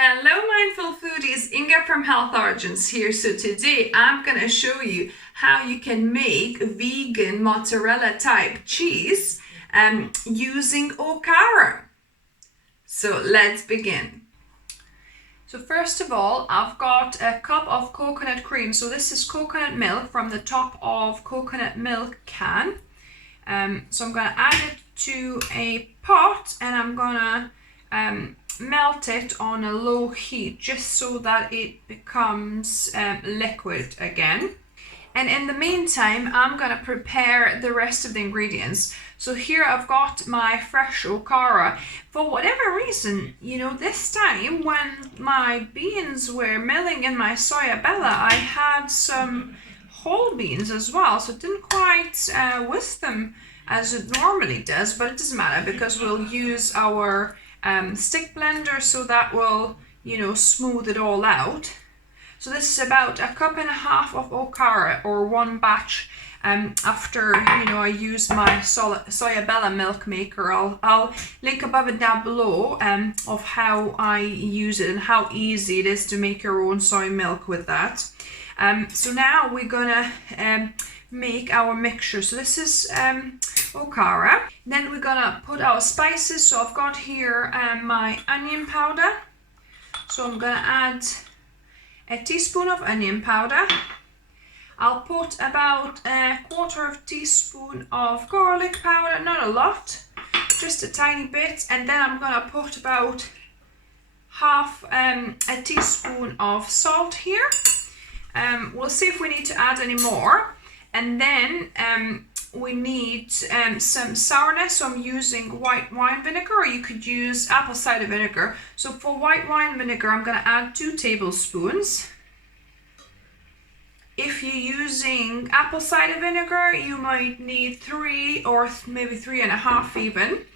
Hello mindful foodies, Inga from Health Origins here. So today I'm going to show you how you can make vegan mozzarella type cheese using Okara. So let's begin. So first of all, I've got a cup of coconut cream. So this is coconut milk from the top of coconut milk can. So I'm going to add it to a pot and I'm going to melt it on a low heat just so that it becomes liquid again. And in the meantime, I'm going to prepare the rest of the ingredients. So here I've got my fresh Okara. For whatever reason, this time when my beans were milling in my soya bella, I had some whole beans as well. So it didn't quite whisk them as it normally does, but it doesn't matter because we'll use our stick blender, so that will smooth it all out. So this is about 1.5 cups of Okara, or one batch. After I use my soya bella milk maker, I'll link above and down below of how I use it and how easy it is to make your own soy milk with that. So now we're gonna make our mixture. So this is Okara. Then we're gonna put our spices. So I've got here my onion powder. So I'm gonna add a teaspoon of onion powder. I'll put about 1/4 teaspoon of garlic powder, not a lot, just a tiny bit. And then I'm gonna put about half a teaspoon of salt here. We'll see if we need to add any more. And then we need some sourness. So I'm using white wine vinegar, or you could use apple cider vinegar. So for white wine vinegar, I'm going to add 2 tablespoons. If you're using apple cider vinegar, you might need 3 or maybe 3.5 even.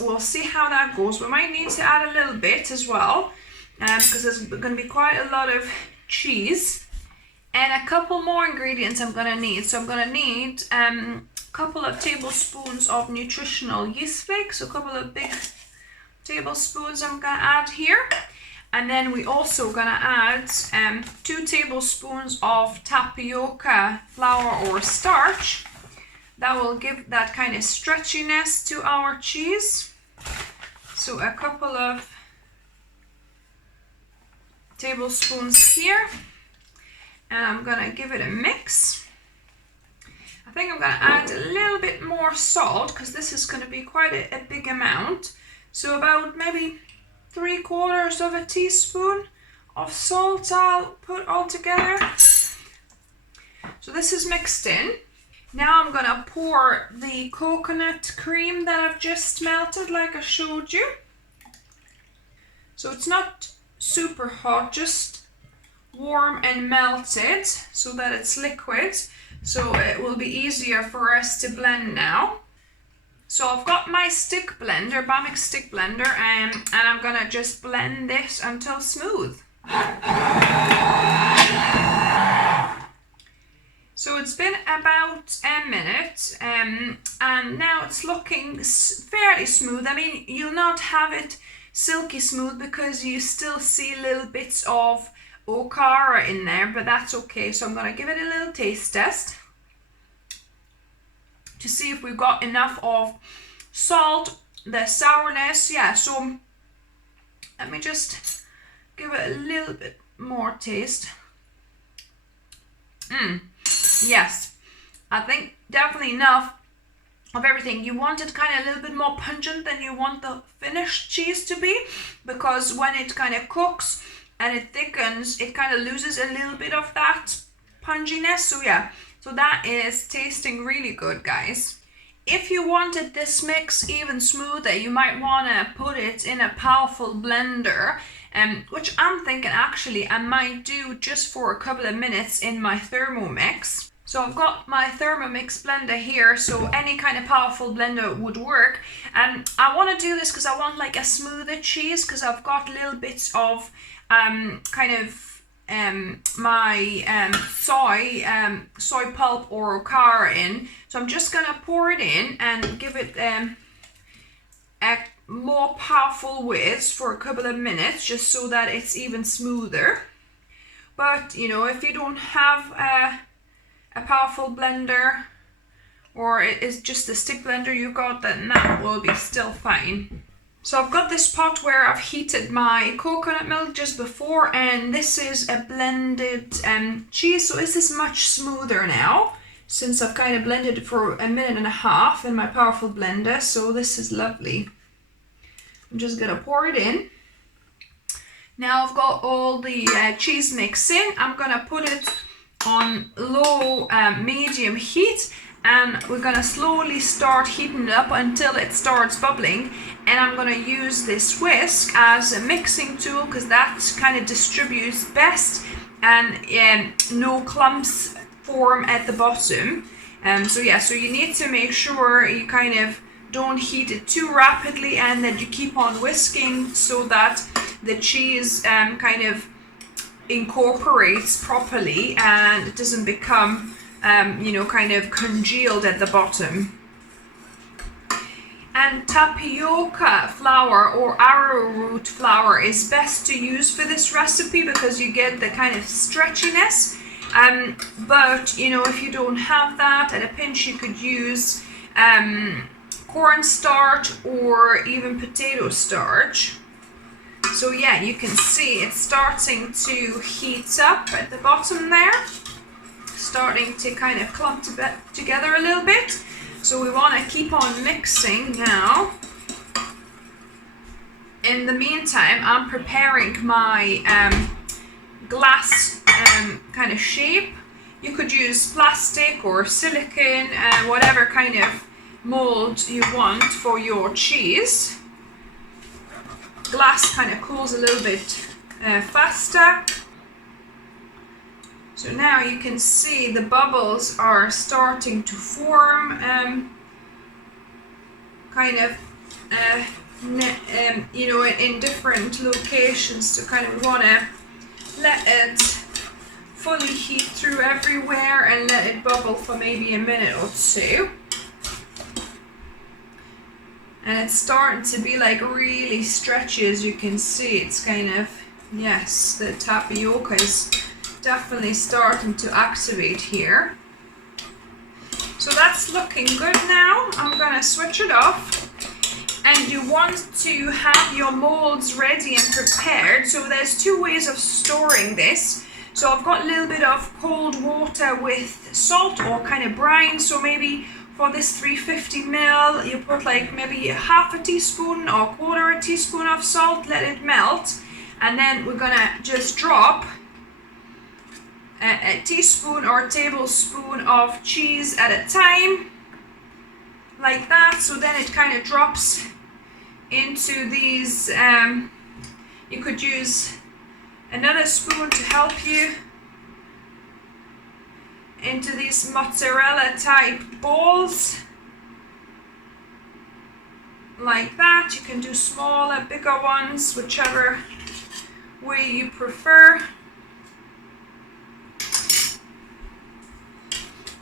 We'll see how that goes. We might need to add a little bit as well because there's going to be quite a lot of cheese. And a couple more ingredients I'm going to need. So I'm going to need a couple of tablespoons of nutritional yeast flakes. So a couple of big tablespoons I'm going to add here. And then we also going to add 2 tablespoons of tapioca flour or starch. That will give that kind of stretchiness to our cheese. So a couple of tablespoons here. And I'm gonna give it a mix. I think I'm gonna add a little bit more salt because this is gonna be quite a big amount. So about maybe 3/4 teaspoon of salt I'll put all together. So this is mixed in. Now I'm gonna pour the coconut cream that I've just melted like I showed you. So it's not super hot, just warm and melted so that it's liquid, so it will be easier for us to blend now. So I've got my stick blender, Bamix stick blender, and I'm gonna just blend this until smooth. So it's been about a minute and now it's looking fairly smooth. I mean, you'll not have it silky smooth because you still see little bits of Okara in there, but that's okay. So I'm going to give it a little taste test to see if we've got enough of salt, the sourness. Yeah, so let me just give it a little bit more taste. Yes, I think definitely enough of everything. You want it kind of a little bit more pungent than you want the finished cheese to be, because when it kind of cooks and it thickens, it kind of loses a little bit of that punginess. So yeah, so that is tasting really good, guys. If you wanted this mix even smoother, you might want to put it in a powerful blender, which I'm thinking actually I might do just for a couple of minutes in my Thermomix. So I've got my Thermomix blender here, so any kind of powerful blender would work. I want to do this because I want like a smoother cheese, because I've got little bits of my soy pulp or Okara in. So I'm just gonna pour it in and give it a more powerful whisk for a couple of minutes just so that it's even smoother. But you know, if you don't have a powerful blender, or it is just a stick blender you've got, then that will be still fine. So I've got this pot where I've heated my coconut milk just before, and this is a blended cheese, so this is much smoother now since I've kind of blended it for a minute and a half in my powerful blender. So this is lovely. I'm just gonna pour it in. Now I've got all the cheese mix in. I'm gonna put it on low medium heat, and we're gonna slowly start heating it up until it starts bubbling. And I'm gonna use this whisk as a mixing tool because that kind of distributes best, and no clumps form at the bottom. So yeah, so you need to make sure you kind of don't heat it too rapidly, and that you keep on whisking so that the cheese kind of incorporates properly and it doesn't become you know, kind of congealed at the bottom. And tapioca flour or arrowroot flour is best to use for this recipe because you get the kind of stretchiness. But you know, if you don't have that, at a pinch you could use cornstarch or even potato starch. So yeah, you can see it's starting to heat up at the bottom there, starting to kind of clump together a little bit. So we want to keep on mixing now. In the meantime, I'm preparing my glass kind of shape. You could use plastic or silicone, whatever kind of mold you want for your cheese. Glass kind of cools a little bit faster. So now you can see the bubbles are starting to form, kind of, you know, in different locations. So kind of want to let it fully heat through everywhere and let it bubble for maybe a minute or two. And it's starting to be like really stretchy, as you can see. It's kind of, yes, the tapioca is definitely starting to activate here. So that's looking good now. I'm gonna switch it off. And you want to have your molds ready and prepared. So there's two ways of storing this. So I've got a little bit of cold water with salt or kind of brine. So maybe for this 350 ml, you put like maybe half a teaspoon or quarter a teaspoon of salt, let it melt. And then we're gonna just drop a teaspoon or tablespoon of cheese at a time, like that. So then it kind of drops into these, you could use another spoon to help you, into these mozzarella type balls, like that. You can do smaller, bigger ones, whichever way you prefer.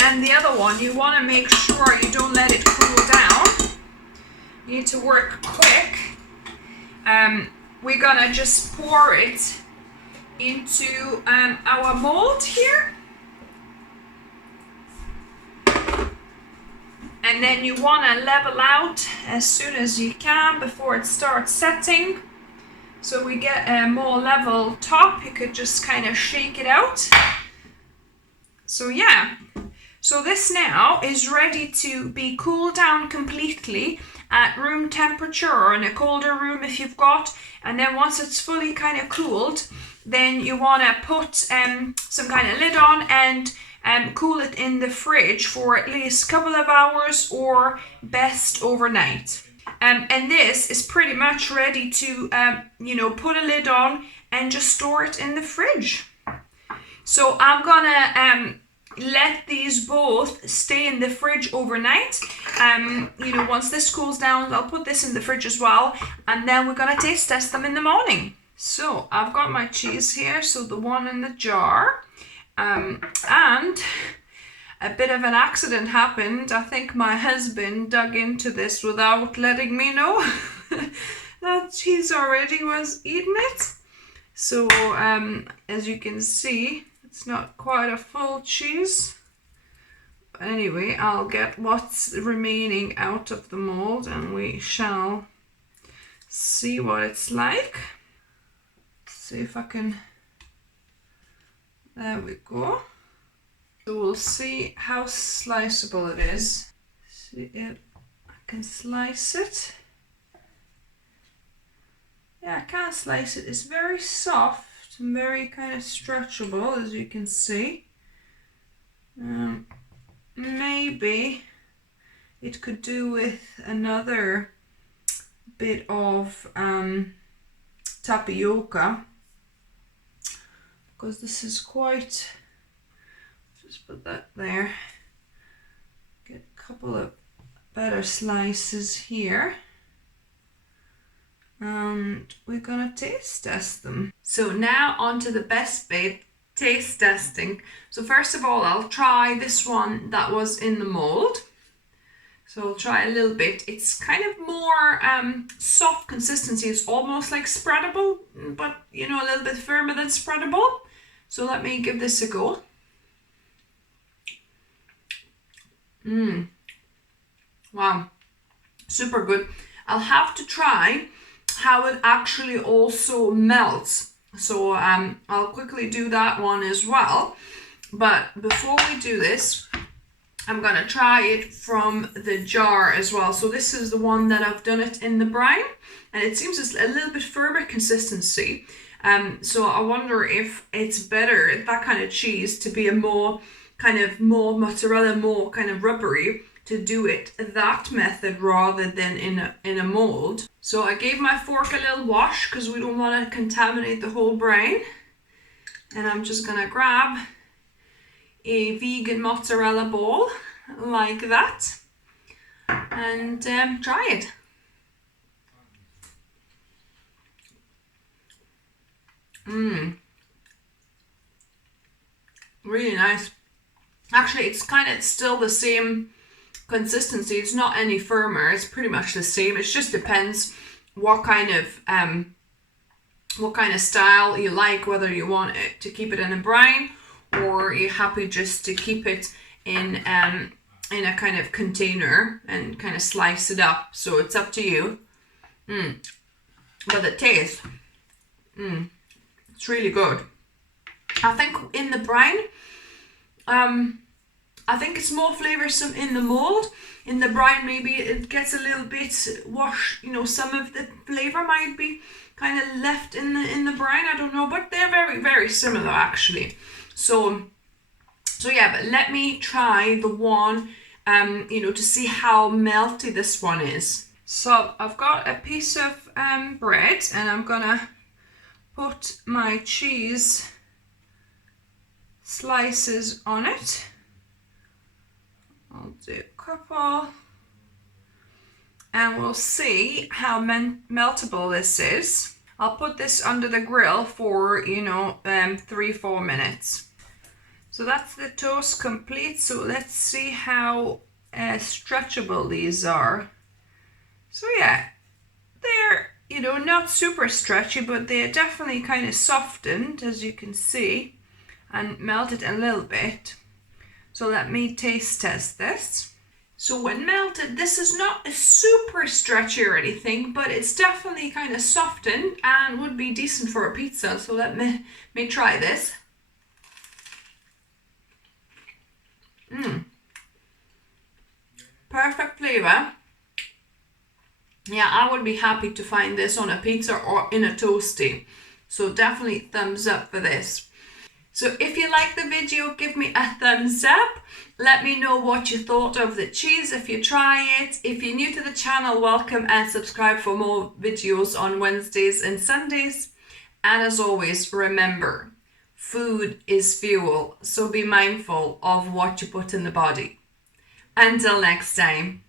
And the other one, you want to make sure you don't let it cool down. You need to work quick. We're gonna just pour it into our mold here. And then you want to level out as soon as you can before it starts setting. So we get a more level top. You could just kind of shake it out. So yeah. So this now is ready to be cooled down completely at room temperature, or in a colder room if you've got. And then once it's fully kind of cooled, then you want to put some kind of lid on and cool it in the fridge for at least a couple of hours, or best overnight. And this is pretty much ready to, you know, put a lid on and just store it in the fridge. So I'm gonna let these both stay in the fridge overnight. You know, once this cools down, I'll put this in the fridge as well, and then we're gonna taste test them in the morning. So I've got my cheese here, so the one in the jar, and a bit of an accident happened. I think my husband dug into this without letting me know. that cheese already was eating it. So as you can see, it's not quite a full cheese. But anyway, I'll get what's remaining out of the mold and we shall see what it's like. See if I can, there we go. So we'll see how sliceable it is. See if I can slice it. Yeah, I can slice it. It's very soft and very kind of stretchable, as you can see. Maybe it could do with another bit of tapioca, because this is quite, just put that there, get a couple of better slices here, and we're gonna taste test them. So now on to the best bit, taste testing. So first of all, I'll try this one that was in the mold. So I'll try a little bit. It's kind of more soft consistency. It's almost like spreadable, but you know, a little bit firmer than spreadable. So let me give this a go. Wow, super good. I'll have to try how it actually also melts. So I'll quickly do that one as well. But before we do this, I'm gonna try it from the jar as well. So this is the one that I've done it in the brine, and it seems it's a little bit firmer consistency. So I wonder if it's better, that kind of cheese, to be a more mozzarella, more kind of rubbery, to do it that method rather than in a mold. So I gave my fork a little wash because we don't want to contaminate the whole brine. And I'm just gonna grab a vegan mozzarella ball like that and try it. Really nice. Actually, it's kind of still the same consistency. It's not any firmer. It's pretty much the same. It just depends what kind of style you like, whether you want it to keep it in a brine or you're happy just to keep it in a kind of container and kind of slice it up. So it's up to you. But the taste, it's really good. I think in the brine, I think it's more flavoursome in the mold. In the brine, maybe it gets a little bit washed. You know, some of the flavour might be kind of left in the brine. I don't know, but they're very, very similar actually. So yeah, but let me try the one, you know, to see how melty this one is. So I've got a piece of bread, and I'm gonna put my cheese slices on it. I'll do a couple, and we'll see how meltable this is. I'll put this under the grill for, you know, 3-4 minutes. So that's the toast complete. So let's see how stretchable these are. So yeah, they're, you know, not super stretchy, but they're definitely kind of softened, as you can see, and melted a little bit. So let me taste test this. So when melted, this is not a super stretchy or anything, but it's definitely kind of softened and would be decent for a pizza. So let me try this. Perfect flavor. Yeah, I would be happy to find this on a pizza or in a toasty. So definitely thumbs up for this. So if you like the video, give me a thumbs up. Let me know what you thought of the cheese if you try it. If you're new to the channel, welcome and subscribe for more videos on Wednesdays and Sundays. And as always, remember, food is fuel, so be mindful of what you put in the body. Until next time.